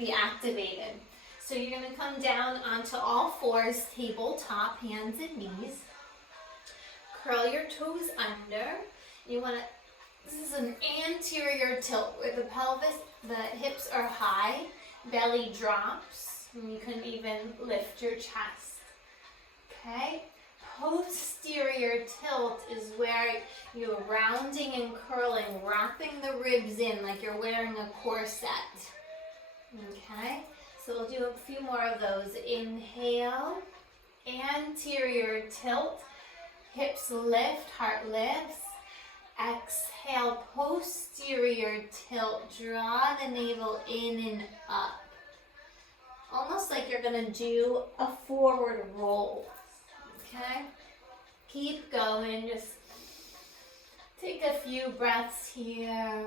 be activated. So you're going to come down onto all fours, tabletop, hands and knees. Curl your toes under. You want to, this is an anterior tilt where the pelvis, the hips are high, belly drops, and you can even lift your chest. Okay? Posterior tilt is where you're rounding and curling, wrapping the ribs in like you're wearing a corset. Okay? So we'll do a few more of those. Inhale, anterior tilt, hips lift, heart lifts. Exhale, posterior tilt, draw the navel in and up. Almost like you're going to do a forward roll. Okay? Keep going. Just take a few breaths here.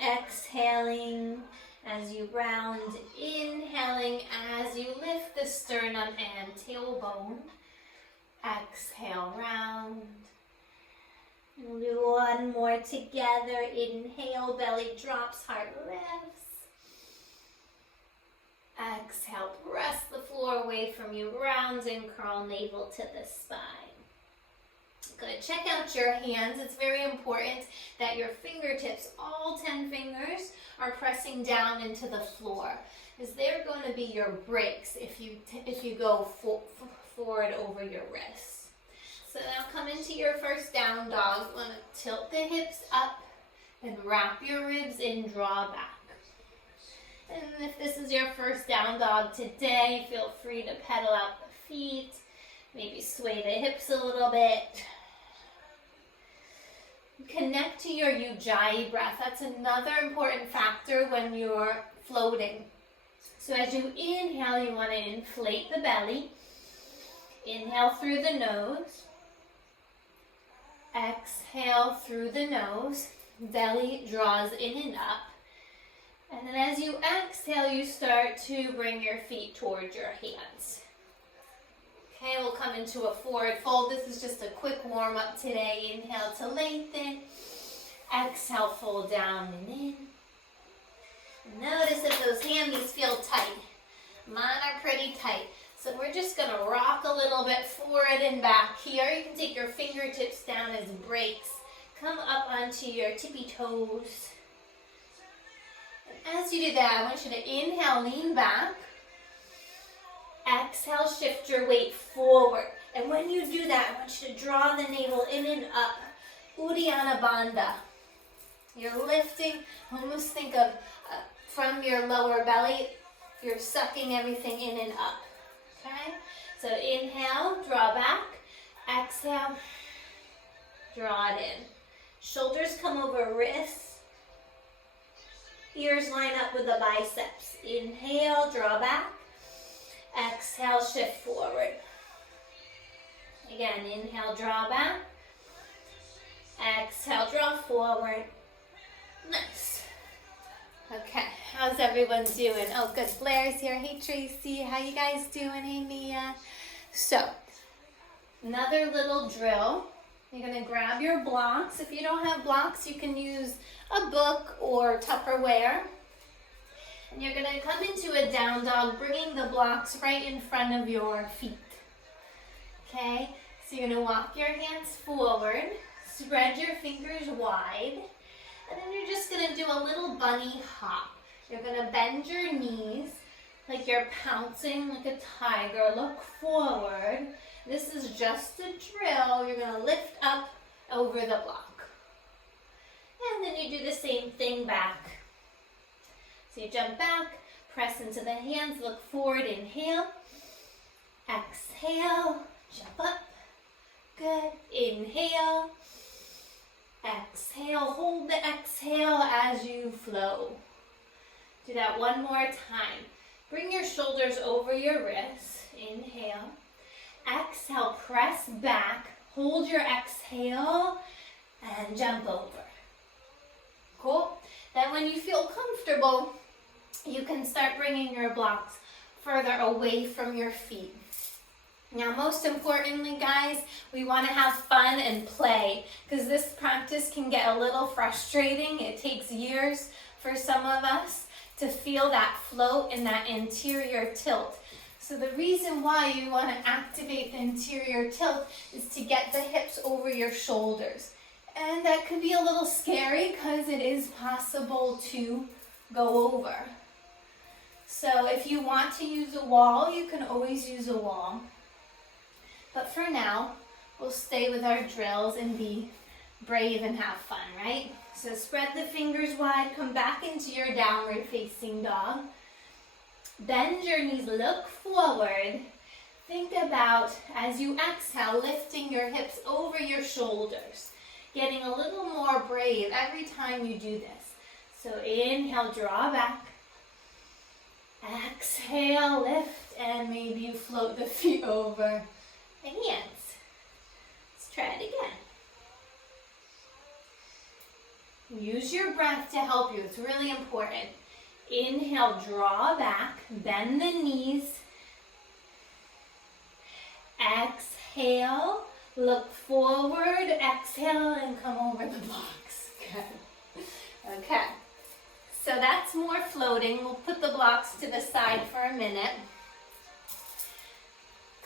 Exhaling as you round. Inhaling as you lift the sternum and tailbone. Exhale, round. We'll do one more together. Inhale, belly drops, heart lifts. Exhale, press the floor away from you. Round and curl navel to the spine. Good. Check out your hands. It's very important that your fingertips, all 10 fingers, are pressing down into the floor, because they're going to be your brakes if you go forward over your wrists. So now come into your first down dog. You want to tilt the hips up and wrap your ribs in, draw back. And if this is your first down dog today, feel free to pedal out the feet, maybe sway the hips a little bit. Connect to your Ujjayi breath. That's another important factor when you're floating. So as you inhale, you want to inflate the belly. Inhale through the nose. Exhale through the nose. Belly draws in and up. And then as you exhale, you start to bring your feet towards your hands. Okay, we'll come into a forward fold. This is just a quick warm up today. Inhale to lengthen. Exhale, fold down and in. Notice if those hammies feel tight. Mine are pretty tight. So we're just going to rock a little bit forward and back here. You can take your fingertips down as brakes. Come up onto your tippy toes. And as you do that, I want you to inhale, lean back. Exhale, shift your weight forward. And when you do that, I want you to draw the navel in and up. Uddiyana Bandha. You're lifting, almost think of from your lower belly, you're sucking everything in and up. Okay? So inhale, draw back. Exhale, draw it in. Shoulders come over wrists. Ears line up with the biceps. Inhale, draw back. Exhale, shift forward. Again, inhale, draw back. Exhale, draw forward. Nice. Okay, how's everyone doing? Oh, good. Blair's here. Hey, Tracy. How you guys doing? Hey, Mia. So, another little drill. You're going to grab your blocks. If you don't have blocks, you can use a book or Tupperware. And you're going to come into a down dog, bringing the blocks right in front of your feet. Okay? So you're going to walk your hands forward, spread your fingers wide, and then you're just going to do a little bunny hop. You're going to bend your knees like you're pouncing like a tiger. Look forward. This is just a drill. You're going to lift up over the block. And then you do the same thing back. So you jump back, press into the hands, look forward, inhale. Exhale, jump up. Good. Inhale. Exhale. Hold the exhale as you flow. Do that one more time. Bring your shoulders over your wrists. Inhale. Exhale, press back. Hold your exhale and jump over. Cool? Then when you feel comfortable, you can start bringing your blocks further away from your feet. Now, most importantly, guys, we want to have fun and play, because this practice can get a little frustrating. It takes years for some of us to feel that float and that interior tilt. So the reason why you want to activate the interior tilt is to get the hips over your shoulders. And that could be a little scary because it is possible to go over. So if you want to use a wall, you can always use a wall. But for now, we'll stay with our drills and be brave and have fun, right? So spread the fingers wide, come back into your downward facing dog. Bend your knees, look forward. Think about, as you exhale, lifting your hips over your shoulders. Getting a little more brave every time you do this. So inhale, draw back. Exhale, lift, and maybe you float the feet over the hands. Let's try it again. Use your breath to help you. It's really important. Inhale, draw back, bend the knees. Exhale, look forward, exhale, and come over the blocks. Good. Okay. So that's more floating. We'll put the blocks to the side for a minute.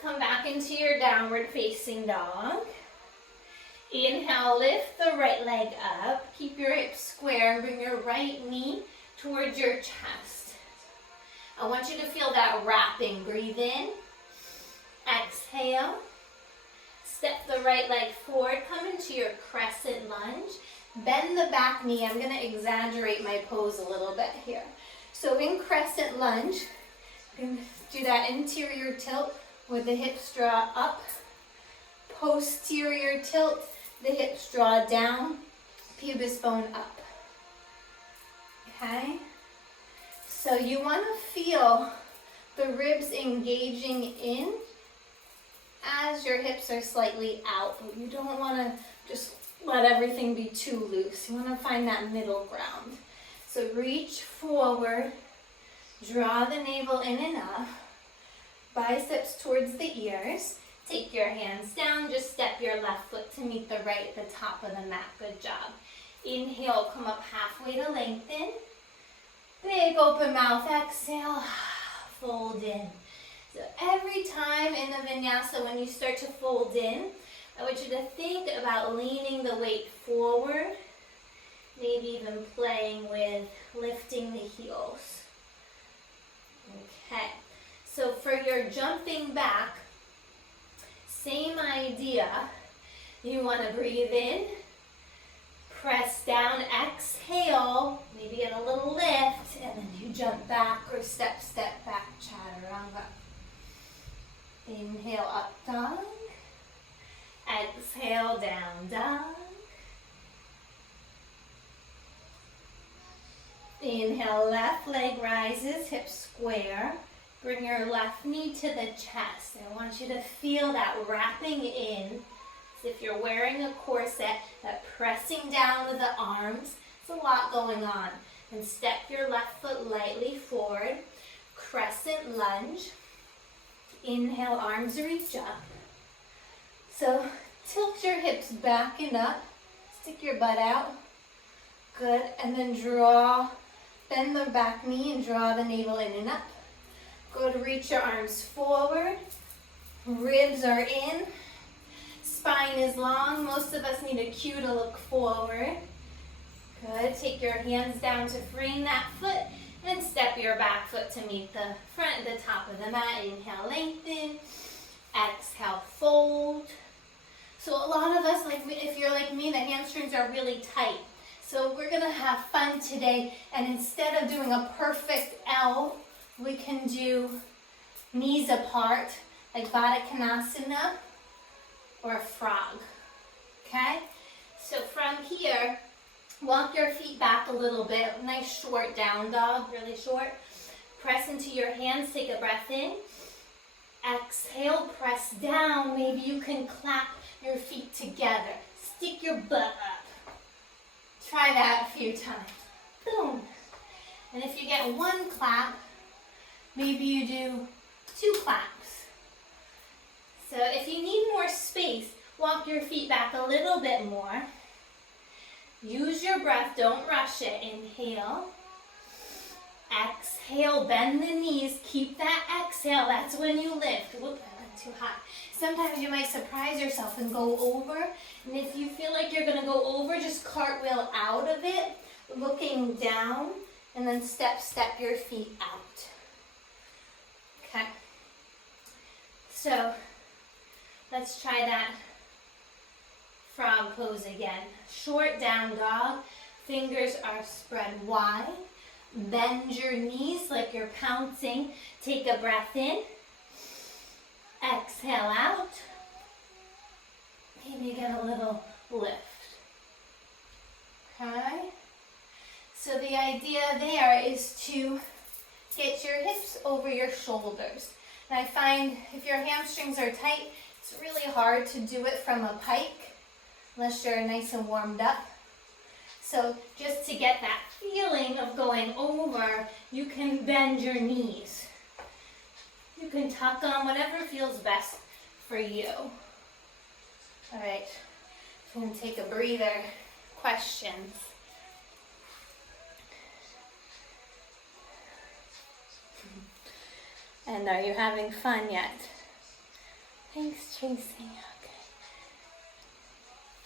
Come back into your downward facing dog. Inhale, lift the right leg up. Keep your hips square and bring your right knee towards your chest. I want you to feel that wrapping. Breathe in. Exhale. Step the right leg forward. Come into your crescent lunge. Bend the back knee. I'm going to exaggerate my pose a little bit here. So in crescent lunge, I'm going to do that interior tilt with the hips draw up. Posterior tilt, the hips draw down, pubis bone up. Okay? So you want to feel the ribs engaging in as your hips are slightly out. But you don't want to just let everything be too loose. You want to find that middle ground. So reach forward, draw the navel in and up, biceps towards the ears. Take your hands down, just step your left foot to meet the right at the top of the mat. Good job. Inhale, come up halfway to lengthen. Big open mouth, exhale, fold in. So every time in the vinyasa, when you start to fold in, I want you to think about leaning the weight forward, maybe even playing with lifting the heels. Okay, so for your jumping back, same idea. You want to breathe in, press down, exhale, maybe get a little lift, and then you jump back or step back, chaturanga. Inhale, up dog. Exhale, down dog. Inhale, left leg rises, hips square. Bring your left knee to the chest. I want you to feel that wrapping in, as if you're wearing a corset, that pressing down with the arms. There's a lot going on. And step your left foot lightly forward. Crescent lunge. Inhale, arms reach up. So tilt your hips back and up. Stick your butt out. Good. And then bend the back knee and draw the navel in and up. Go to reach your arms forward. Ribs are in. Spine is long. Most of us need a cue to look forward. Good. Take your hands down to frame that foot and step your back foot to meet the front, the top of the mat. Inhale, lengthen. Exhale, fold. So a lot of us, if you're like me, the hamstrings are really tight. So we're gonna have fun today, and instead of doing a perfect L, we can do knees apart, like Baddha Konasana or a frog, okay? So from here, walk your feet back a little bit, nice short down dog, really short. Press into your hands, take a breath in. Exhale, press down. Maybe you can clap your feet together. Stick your butt up. Try that a few times. Boom. And if you get one clap, maybe you do 2 claps. So if you need more space, walk your feet back a little bit more. Use your breath, don't rush it. Inhale. Exhale, bend the knees, keep that exhale, that's when you lift. Whoop, I went too high. Sometimes you might surprise yourself and go over, and if you feel like you're gonna go over, just cartwheel out of it, looking down, and then step your feet out. Okay, so let's try that frog pose again. Short down dog, fingers are spread wide. Bend your knees like you're pouncing. Take a breath in. Exhale out. Maybe get a little lift. Okay? So the idea there is to get your hips over your shoulders. And I find if your hamstrings are tight, it's really hard to do it from a pike unless you're nice and warmed up. So just to get that feeling of going over, you can bend your knees. You can tuck on whatever feels best for you. All right, I'm going to take a breather. Questions? And are you having fun yet? Thanks, Tracy. Okay.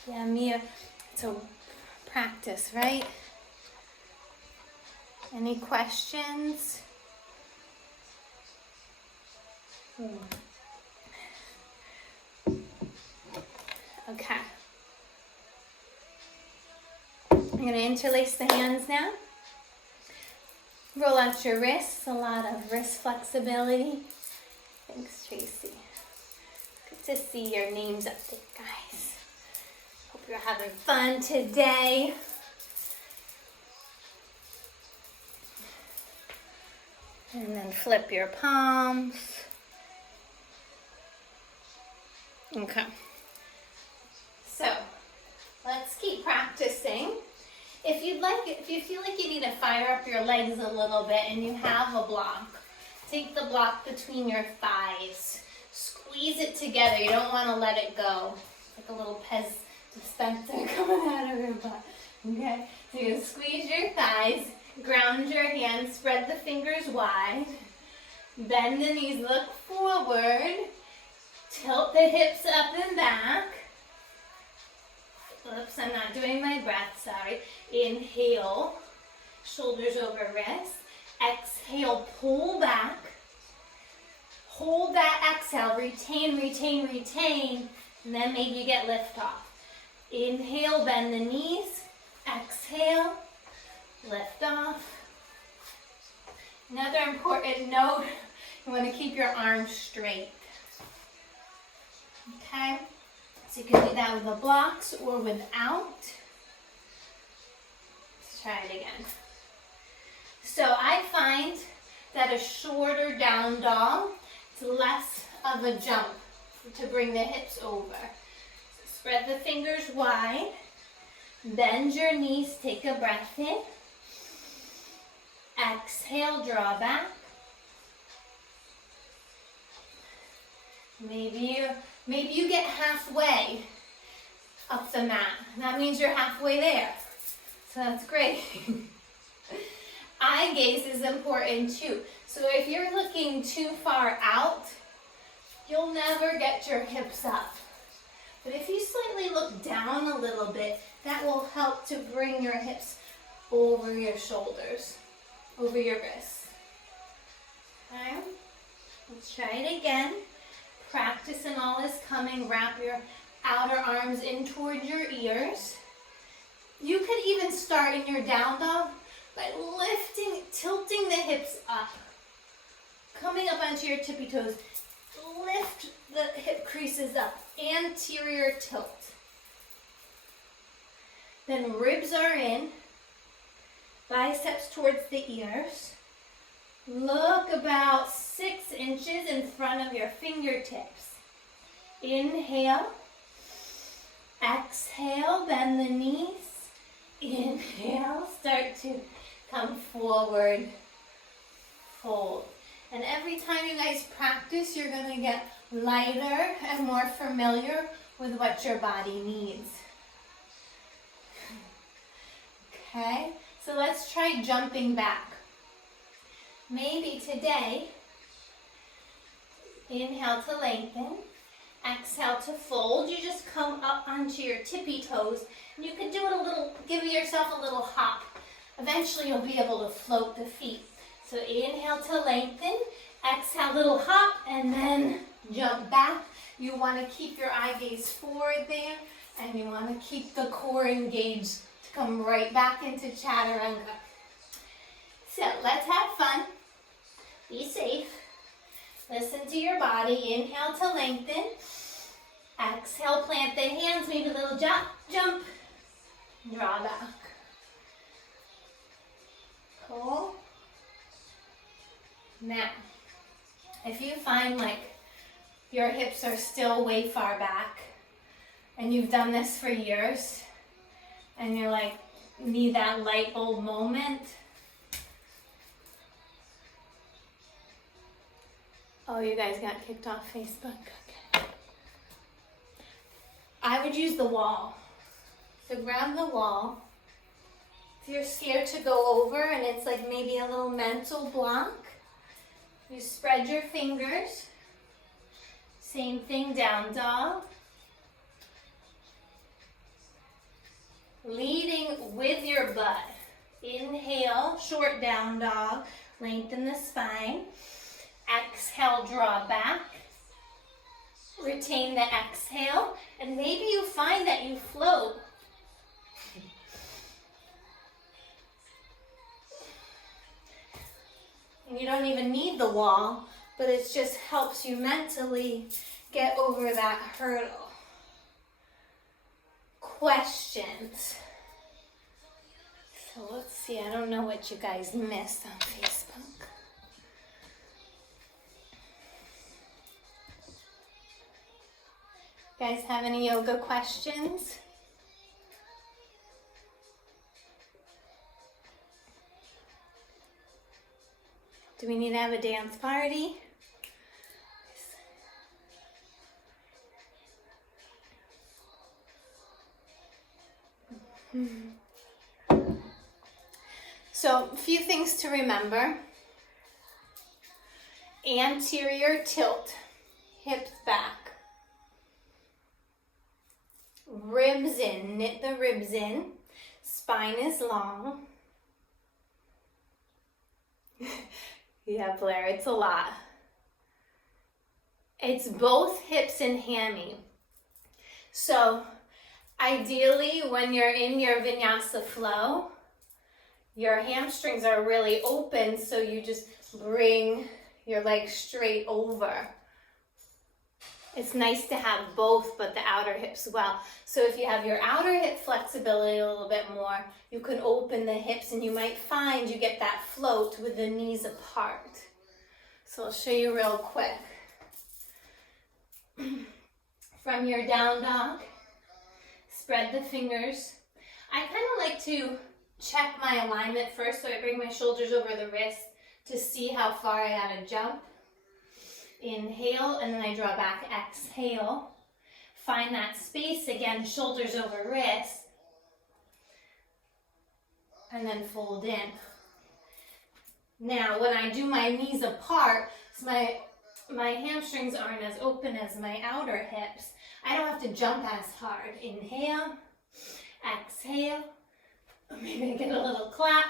Yeah, Mia, so practice, right? Any questions? Okay. I'm going to interlace the hands now. Roll out your wrists, a lot of wrist flexibility. Thanks, Tracy. Good to see your names up there, guys. Hope you're having fun today. And then flip your palms. Okay. So, let's keep practicing. If you feel like you need to fire up your legs a little bit and you have a block, take the block between your thighs. Squeeze it together. You don't want to let it go. Like a little Pez dispenser coming out of your butt. Okay? So you squeeze your thighs, ground your hands, spread the fingers wide, bend the knees, look forward, tilt the hips up and back. Oops, I'm not doing my breath, sorry. Inhale, shoulders over wrists. Exhale, pull back. Hold that exhale, retain, retain, retain, and then maybe you get lift off. Inhale, bend the knees. Exhale, lift off. Another important note, you want to keep your arms straight. Okay? So you can do that with the blocks or without. Let's try it again. So I find that a shorter down dog is less of a jump to bring the hips over. So spread the fingers wide. Bend your knees, take a breath in. Exhale, draw back. Maybe you get halfway up the mat. That means you're halfway there. So that's great. Eye gaze is important too. So if you're looking too far out, you'll never get your hips up. But if you slightly look down a little bit, that will help to bring your hips over your shoulders, over your wrists. Okay? Let's try it again. Practice and all is coming. Wrap your outer arms in toward your ears. You could even start in your down dog by lifting, tilting the hips up. Coming up onto your tippy toes. Lift the hip creases up. Anterior tilt. Then ribs are in. Biceps towards the ears. Look about 6 inches in front of your fingertips. Inhale. Exhale, bend the knees. Inhale, start to come forward. Fold. And every time you guys practice, you're going to get lighter and more familiar with what your body needs. Okay, so let's try jumping back. Maybe today, inhale to lengthen, exhale to fold. You just come up onto your tippy toes. And you can do it a little, give yourself a little hop. Eventually you'll be able to float the feet. So inhale to lengthen, exhale, little hop, and then jump back. You want to keep your eye gaze forward there, and you want to keep the core engaged to come right back into chaturanga. So let's have fun. Be safe. Listen to your body. Inhale to lengthen. Exhale, plant the hands, maybe a little jump, jump, draw back. Cool. Now, if you find like your hips are still way far back and you've done this for years and you're like, need that light bulb moment. Oh, you guys got kicked off Facebook. Okay. I would use the wall. So grab the wall. If you're scared to go over and it's like maybe a little mental block, you spread your fingers. Same thing, down dog. Leading with your butt. Inhale, short down dog. Lengthen the spine. Exhale, draw back. Retain the exhale. And maybe you find that you float. And you don't even need the wall, but it just helps you mentally get over that hurdle. Questions? So let's see, I don't know what you guys missed on Facebook. You guys have any yoga questions? Do we need to have a dance party? So, a few things to remember. Anterior tilt, hips back. Ribs in, knit the ribs in. Spine is long. Yeah, Blair, it's a lot. It's both hips and hammy. So ideally, when you're in your vinyasa flow, your hamstrings are really open, so you just bring your legs straight over. It's nice to have both, but the outer hips well. So if you have your outer hip flexibility a little bit more, you can open the hips and you might find you get that float with the knees apart. So I'll show you real quick. From your down dog, spread the fingers. I kind of like to check my alignment first, so I bring my shoulders over the wrist to see how far I gotta jump. Inhale, and then I draw back, exhale. Find that space again, shoulders over wrist. And then fold in. Now, when I do my knees apart, so my hamstrings aren't as open as my outer hips, I don't have to jump as hard. Inhale, exhale. Maybe get a little clap.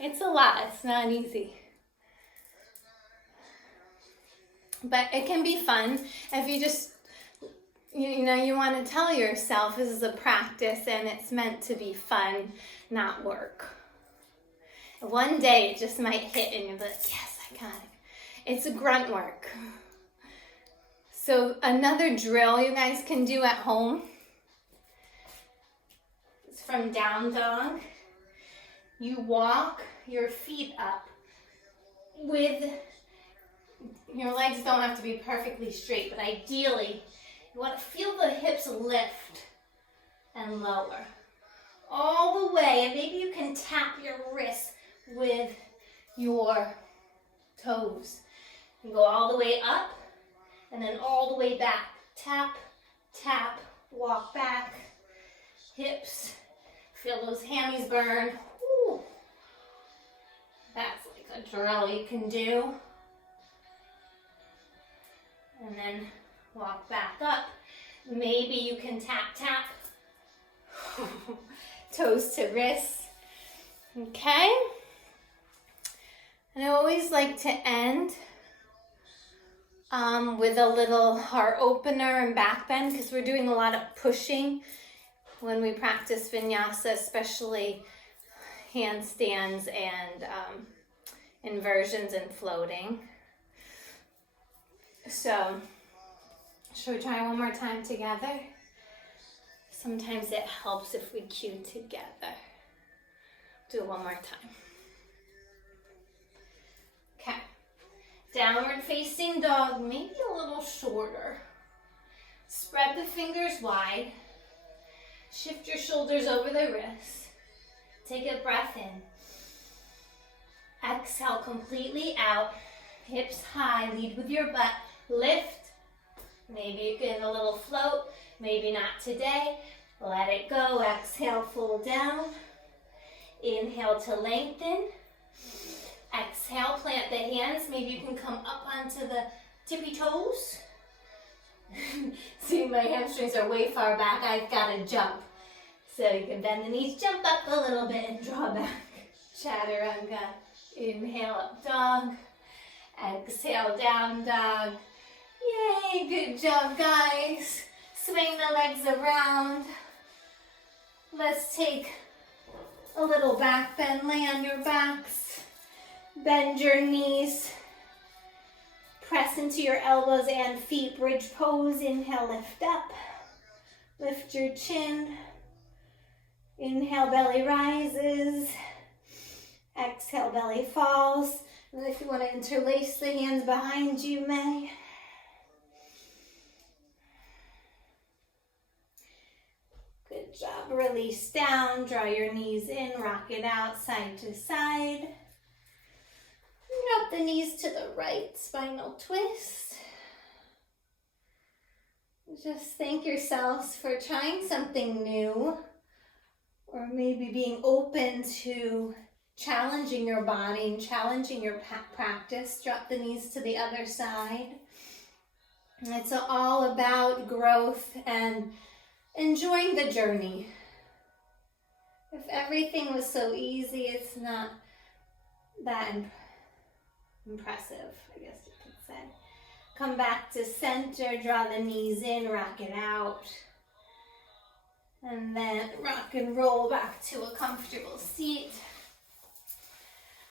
It's a lot, it's not easy. But it can be fun if you just, you want to tell yourself this is a practice and it's meant to be fun, not work. One day it just might hit and you'll be like, yes, I got it. It's a grunt work. So another drill you guys can do at home is from down dog. You walk your feet up with, your legs don't have to be perfectly straight, but ideally you want to feel the hips lift and lower all the way, and maybe you can tap your wrists with your toes. You go all the way up and then all the way back. Tap, tap, walk back, hips. Feel those hammies burn. Woo. That's like a drill you can do. And then walk back up. Maybe you can tap, tap. Toes to wrists. Okay? And I always like to end with a little heart opener and back bend, because we're doing a lot of pushing when we practice vinyasa, especially handstands and inversions and floating. So, should we try one more time together? Sometimes it helps if we cue together. Do it one more time. Okay. Downward facing dog, maybe a little shorter. Spread the fingers wide. Shift your shoulders over the wrists. Take a breath in. Exhale completely out. Hips high, lead with your butt. Lift. Maybe you get a little float, maybe not today. Let it go. Exhale, fold down. Inhale to lengthen. Exhale, plant the hands. Maybe you can come up onto the tippy toes. See, my hamstrings are way far back. I've got to jump. So you can bend the knees, jump up a little bit and draw back. Chaturanga. Inhale, up dog. Exhale, down dog. Yay, good job, guys. Swing the legs around. Let's take a little back bend. Lay on your backs. Bend your knees. Press into your elbows and feet. Bridge pose. Inhale, lift up. Lift your chin. Inhale, belly rises. Exhale, belly falls. And if you want to interlace the hands behind you, you may. Good job. Release down. Draw your knees in. Rock it out side to side. Drop the knees to the right. Spinal twist. Just thank yourselves for trying something new, or maybe being open to challenging your body and challenging your practice. Drop the knees to the other side. It's all about growth and enjoying the journey. If everything was so easy, it's not that impressive, I guess you could say. Come back to center, draw the knees in, rock it out. And then rock and roll back to a comfortable seat.